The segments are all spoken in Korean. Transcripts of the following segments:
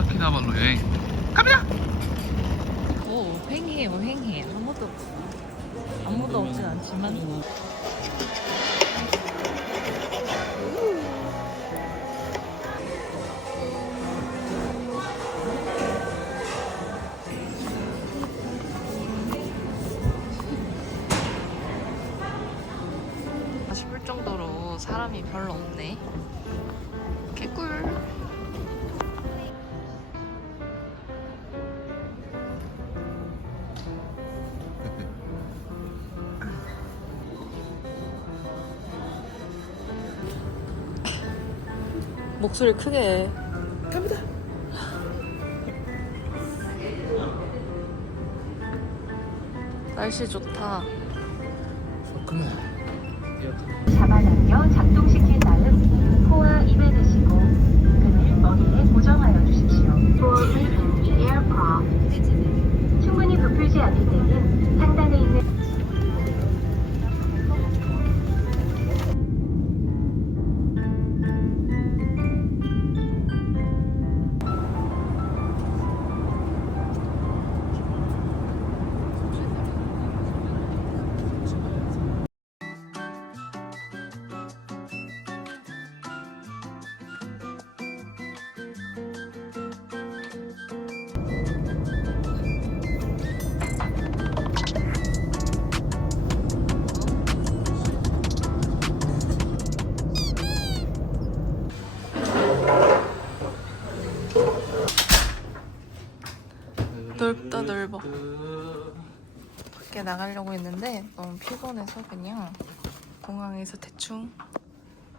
오사키나발로 여행. 갑니다. 오 횡해요 횡해 아무도 아무도 없진 않지만. 싶을 정도로 사람이 별로 없네. 개꿀 목소리 크게 해. 갑니다. 날씨 좋다. 그만. 잡아당겨 작동시킨 다음 코와 입에 넣으시고 끈을 머리에 고정하여 주십시오. For leaving the aircraft. 충분히 부풀지 않을 넓다 넓어. 밖에 나가려고 했는데 너무 피곤해서 그냥 공항에서 대충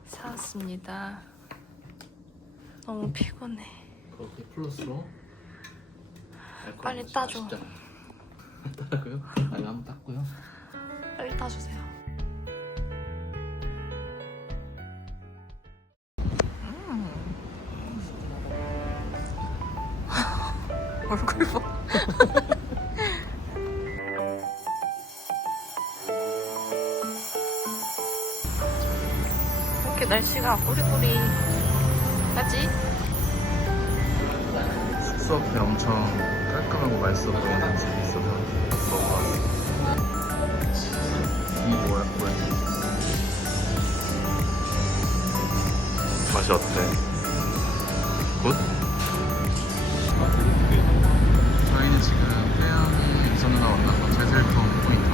사왔습니다. 너무 피곤해. 그렇게 플러스로 빨리 따줘. 맛있잖아. 따라고요? 아 이거 한번 땄고요. 빨리 따주세요. 음. 얼굴 이렇게 날씨가 꾸리꾸리하지? 숙소 앞에 엄청 깔끔하고 맛있어 보이는 집이 있어서 먹어봤어. 이 뭐야 뭐야? 맛이 어때? 굿? 저희는 지금 태양이 우선 누나 만나서 제셀통 포인트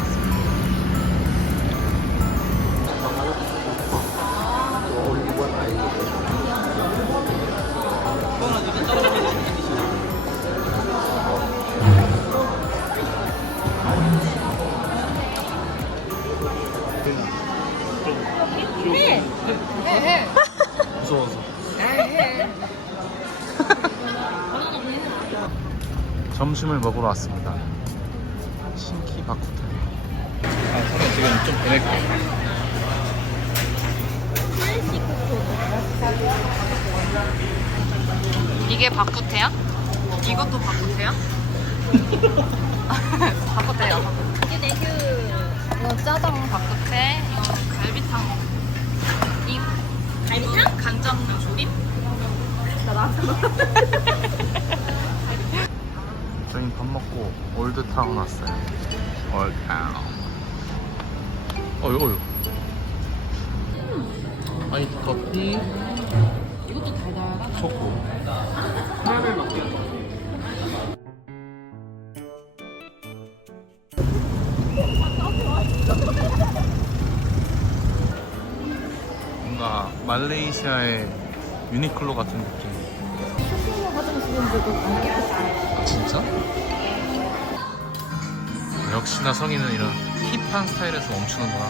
점심을 먹으러 왔습니다. 신키 바쿠테. 아, 선우 지금 좀 보낼게. 이게 바쿠테야? 이것도 바쿠테야? 바쿠테야. 이게 이거 짜장 바쿠테, 이거 갈비탕. 이 갈비탕? 간장 조림? 저희 밥 먹고 올드타운 왔어요. 올드타운. 어유 어유. 아이스 커피. 이것도 달달하다. 초코. 뭔가 말레이시아의 유니클로 같은 느낌. 아, 진짜? 역시나 성인은 이런 힙한 스타일에서 멈추는구나.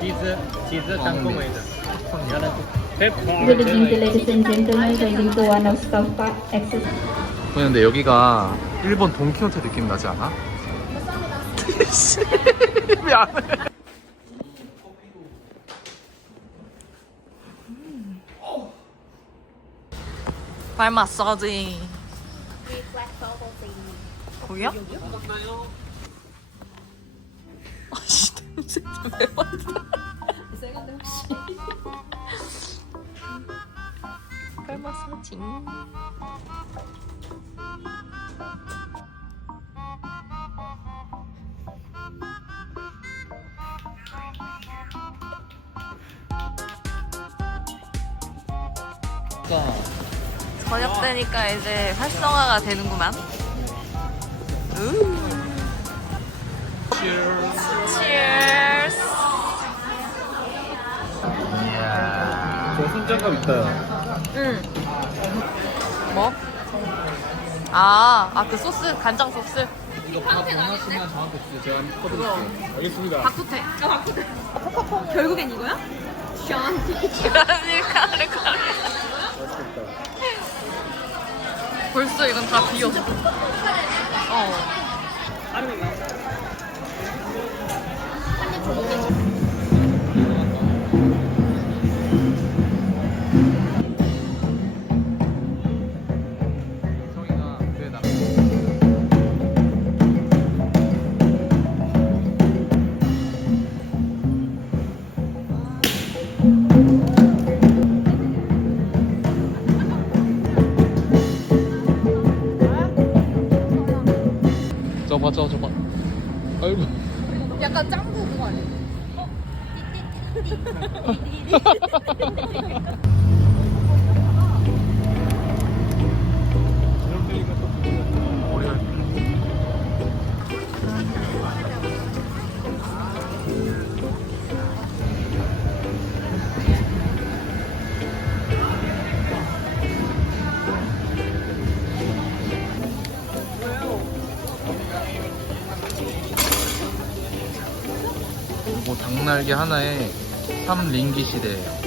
치즈 치즈 one of Scout Park access. 근데 여기가 일본 돈키호테 느낌 나지 않아? 미안해. 발 마사지. 거기야? 아씨 냄새 좀 매웠다. 발 마사지. 저녁 되니까 이제 활성화가 되는구만. 우. Cheers. 이야. 저 손장갑 있다. 응. 뭐? 아, 아 그 소스 간장 소스. 이거 밥 원하시면 저한테 주세요. 제가 한번 퍼드릴게요. 알겠습니다. 박수태. 아 박수태. 결국엔 이거야? 그러니까 그러니까. 벌써 이건 다 비었어. 어. 성이가 닭날개 하나에 3링깃이래요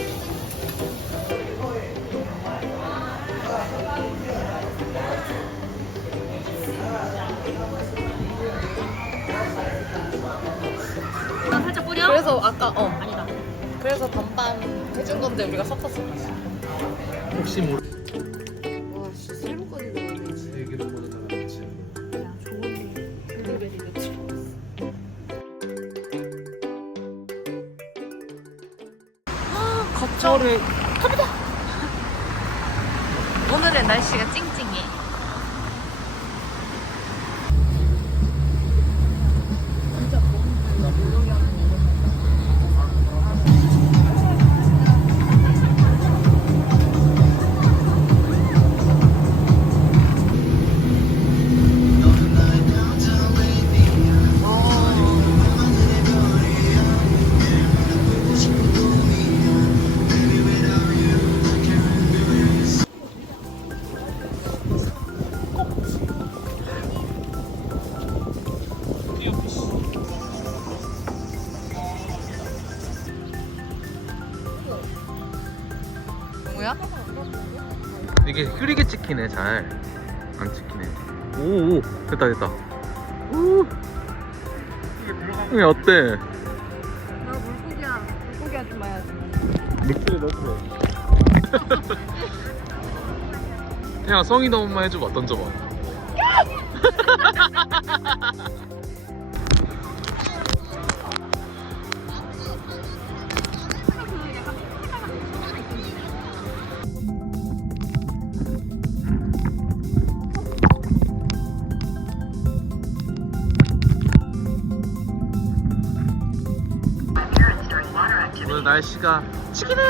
걱정을 갑니다. 오늘의 날씨가 찡찡해. 이게 흐리게 찍히네 잘. 안 찍히네. 오오. 됐다 됐다. 오. 이게 어때? 나 물고기야. 물고기 아줌마야. 물기를 넣었어 그냥 성이도 엄마 해줘봐. 던져봐 날씨가 치기네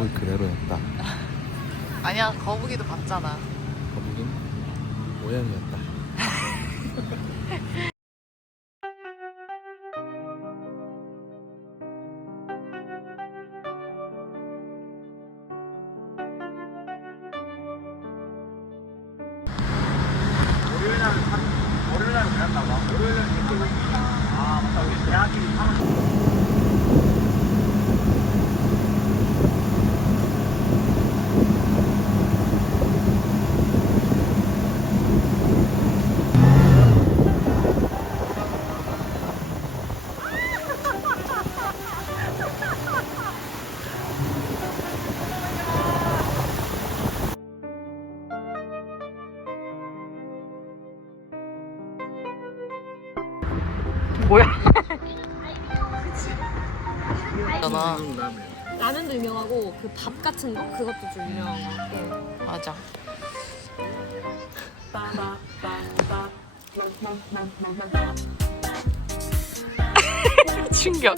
물고기 그대로였다. 아니야, 거북이도 봤잖아. 거북인 모양이었다. 같은 거 그것도 좀 유명한 것 같고 맞아. 충격.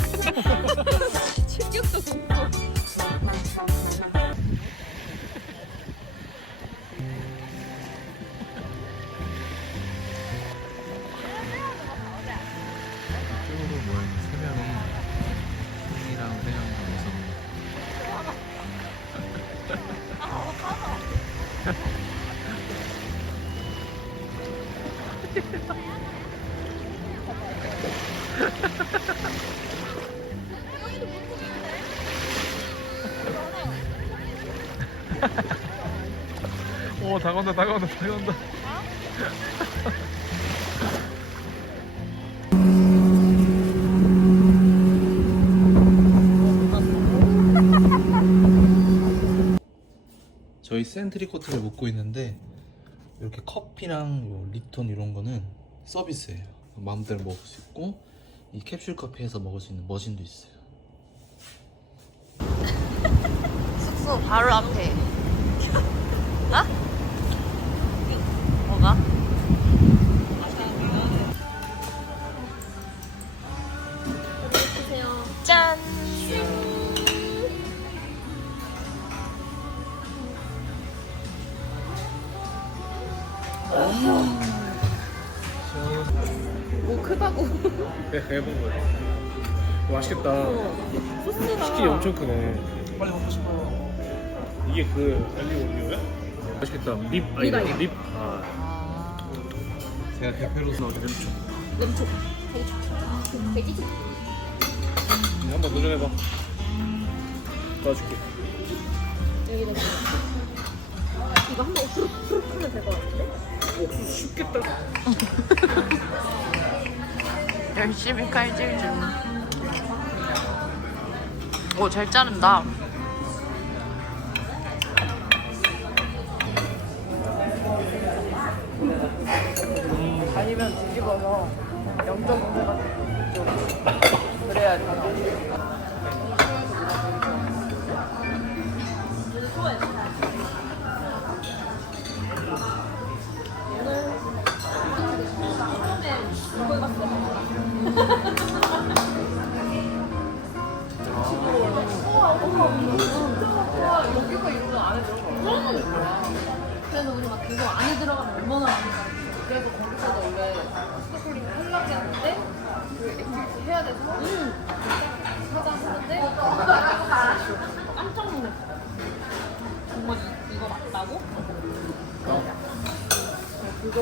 다가온다 다가온다 다가온다 저희 센트리 코트를 묵고 있는데 이렇게 커피랑 요 립톤 이런 거는 서비스예요. 마음대로 먹을 수 있고 이 캡슐 커피에서 먹을 수 있는 머신도 있어요. 숙소 바로 앞에. 어? 뭐가? 짠. 오 크다고. 해본 거야. 맛있겠다. 소스가 치킨이 엄청 크네. 빨리 먹고 싶어. 이게 그 알리오 올리오야? 맛있겠다. 립 아니 립 립. 아. 아, 제가 대표로서 어제 lem촉 돼지 음, 한번 도전해봐. 도와줄게. 여기다 이거 한번 후룩 후룩 하면 될것 같은데? 옥수수 쉽겠다. 열심히 칼질 중. 오, 잘 자른다. 아니면 뒤집어서 0.5가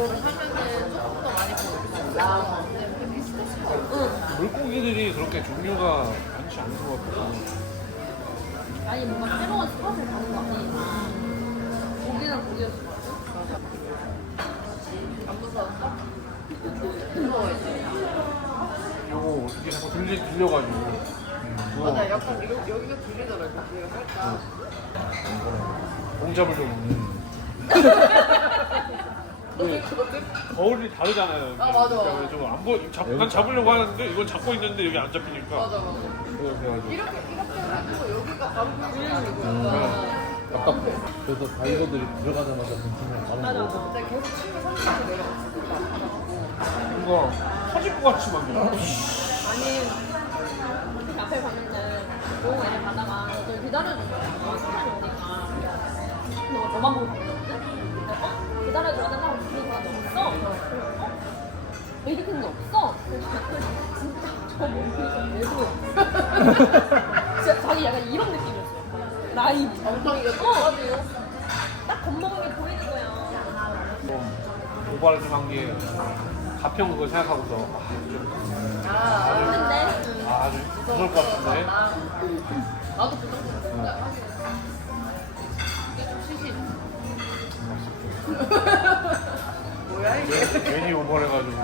그거를 하면은 조금 더 많이 보여주고 근데 비슷했어. 물고기들이 그렇게 종류가 많지 않은 것 같고. 아니 뭔가 새로운 스팟을 가는 거 아니에요 고기는 고기였어 안 무서웠어? 이거 어떻게 자꾸 들리, 들려가지고. 그거 맞아, 약간 여기, 여기가 들리더라고. 얘가 살짝. 공 잡으려고. 그 거울이 다르잖아요. 아, 맞아. 그러니까 좀안 보, 잡, 난 잡으려고 하는데 이건 잡고 있는데 여기 안 잡히니까. 맞아, 맞아. 그래서 그래가지고. 이렇게, 이렇게 해도 여기가 바로 않고 음. 약간. 아까 그래서 다이버들이 들어가자마자 맞아 거. 맞아 근데 계속 침을 삼키고 내려갔어. 뭔가 터질 것 같이 만들어. 아니 앞에 봤는데 너무 많이 가다가 저 기다려주는 거야 사람이 오니까 근데 뭐 저만 보고? 어? 기다려줘야 된다고 부르는 사람이 없어 어? 큰게 없어 진짜 저 몸에서 왜 보여 진짜 자기 약간 이런 느낌이었어요 라이브 엉덩이가 어. 똑같아요. 딱 겁먹은 게 보이는 거야 좀 오바를 좀 한 게 가평 그거 생각하고서 아, 아, 근데 아, 아주 무서울 것 같은데. 나도 그정 뭐야, 이게. 괜히 오버를 해가지고.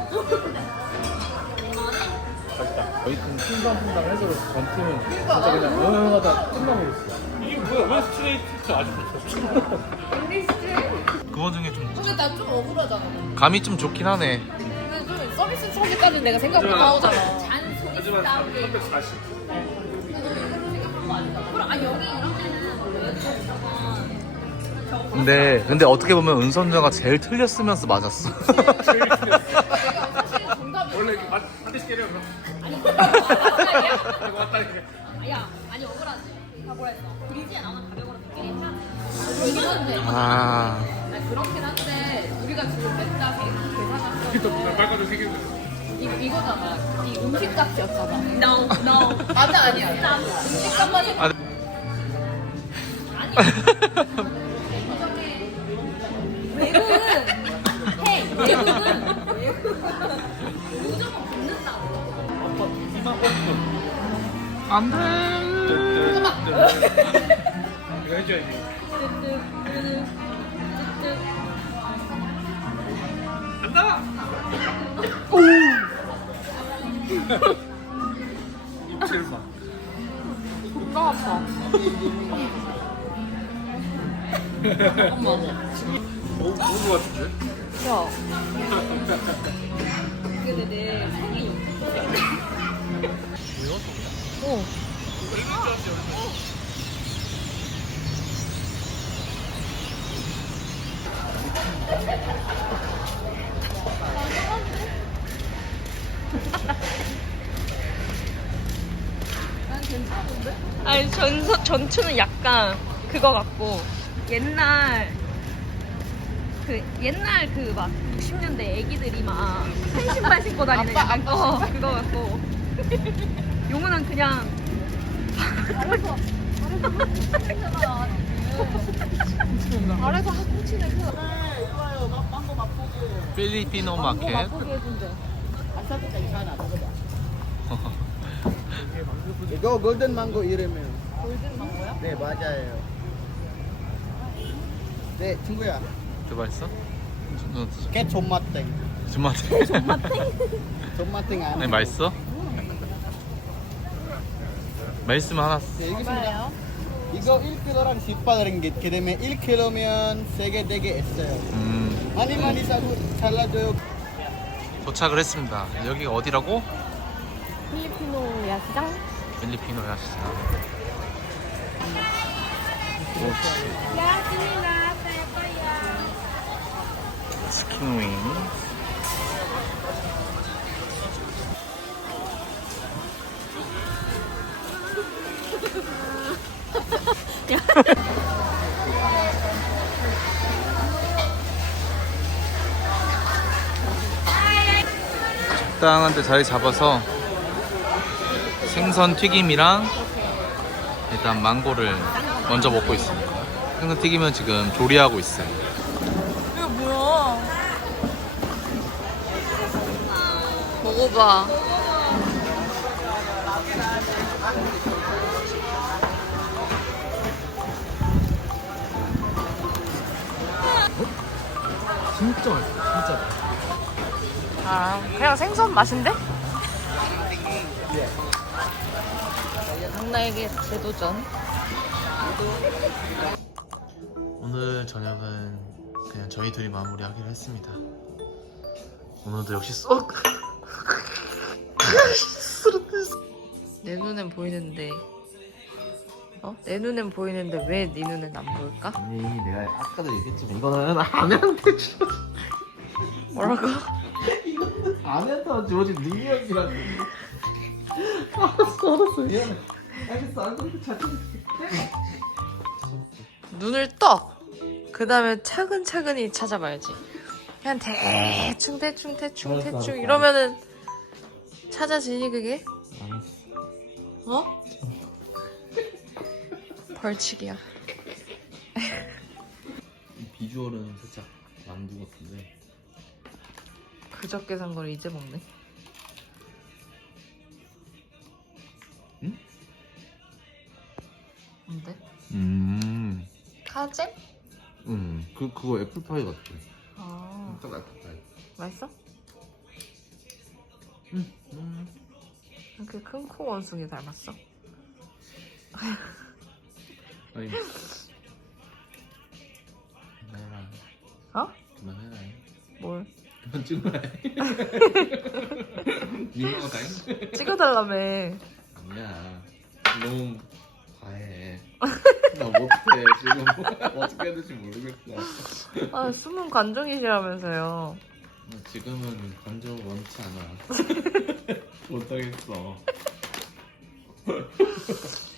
맛있다. 저희 팀 풍당풍당 해서 전 팀은 진짜 그냥 어영하다 끝나버렸어. 이게 뭐야? 왜 스트레이트 아직도 없어? 그거 중에 좀 근데 나 좀 억울하잖아. 감이 좀 좋긴 하네. 근데 좀 서비스 차지까지는 내가 생각 못 하잖아. 잔소리 하지만 싸우기 340. 그럼 아 여기 이런 데는 근데 근데 어떻게 보면 은선녀가 제일 틀렸으면서 맞았어. 원래 이렇게 반- 반드시 깨려 그럼. 아니 억울하냐? 이거 왔다 이렇게. 야 아니 억울하지 다 뭐라 했어 브리지에 나오는 가격으로 한데. 아. 아니, 그렇긴 한데 우리가 지금 계산한 빨간색 생기는 이 이거잖아. 이 음식 값이었잖아. No no 맞아 아니야. 음식 값만 해. 아, 외 무조건 붙는다고 2만 5천. 안 돼. 이거 해줘야지. 간다. 입질 봐. 나 아파. 너무 좋은 것 같은데? 야. 근데 내 생이 어. 아니 전서 전투는 약간 그거 같고 옛날 그 옛날 그막 60년대 애기들이 막 신발 신고 다니는 아빠, 약간 아빠 어, 그거 같고 용우는 그냥 아래서 한치네 그. 필리피노 마켓. 이거 골든 망고 이름이에요. 골든 망고요? 네 맞아요. 네 친구야. 그 맛있어? 너깨 존맛땡. 정말. 존맛땡 안. 아니 맛있어? 맛있으면 하나. 네 여기입니다. 이거 1kg랑 18 ringgit. 그다음에 1kg면 3개 4개 있어요. 음. 많이 많이 사고 잘라줘요. 도착을 했습니다. 여기가 어디라고? 필리피노 야시장? 필리피노 야시장. 스킨윙. 적당한 데 자리 잡아서 생선 튀김이랑 일단 망고를 먼저 먹고 있습니다. 생선 튀김은 지금 조리하고 있어요. 먹어봐. 진짜 맛있어, 진짜. 아, 그냥 생선 맛인데? 강나에게 재도전. 오늘 저녁은 그냥 저희 둘이 마무리하기로 했습니다. 오늘도 역시 쏙. 내 눈엔 보이는데. 어? 내 눈엔 보이는데 왜 네 눈엔 안 보일까? 아니 내가 아까도 얘기했지만 이거는 아내한테 주 뭐라고? 아내한테 주어진 능력이라는. 알았어, 알았어, 미안해. 알겠어, 안 그래도 잘 눈을 떠. 그 다음에 차근차근히 찾아봐야지. 그냥 대충 대충 대충 알았어, 대충 알았어, 이러면은 찾아지니 그게? 어? 벌칙이야. 이 비주얼은 살짝 만두 같은데. 그저께 산 걸 이제 먹네. 응? 뭔데? 음. 카잼? 음, 그 그거 애플파이 같아. 아 딱 애플파이. 맛있어? 음. 음. 이렇게 큰 코 원숭이 닮았어? 아니. 그만해라. 어? 그만해라. 뭘? 그만 찍어야 해. 민망하다잉? 찍어달라며. 아니야. 너무 과해. 나 못해 지금 어떻게 해야 될지 모르겠어. 아, 숨은 관종이시라면서요. 나 지금은 감정 원치 않아. 못하겠어.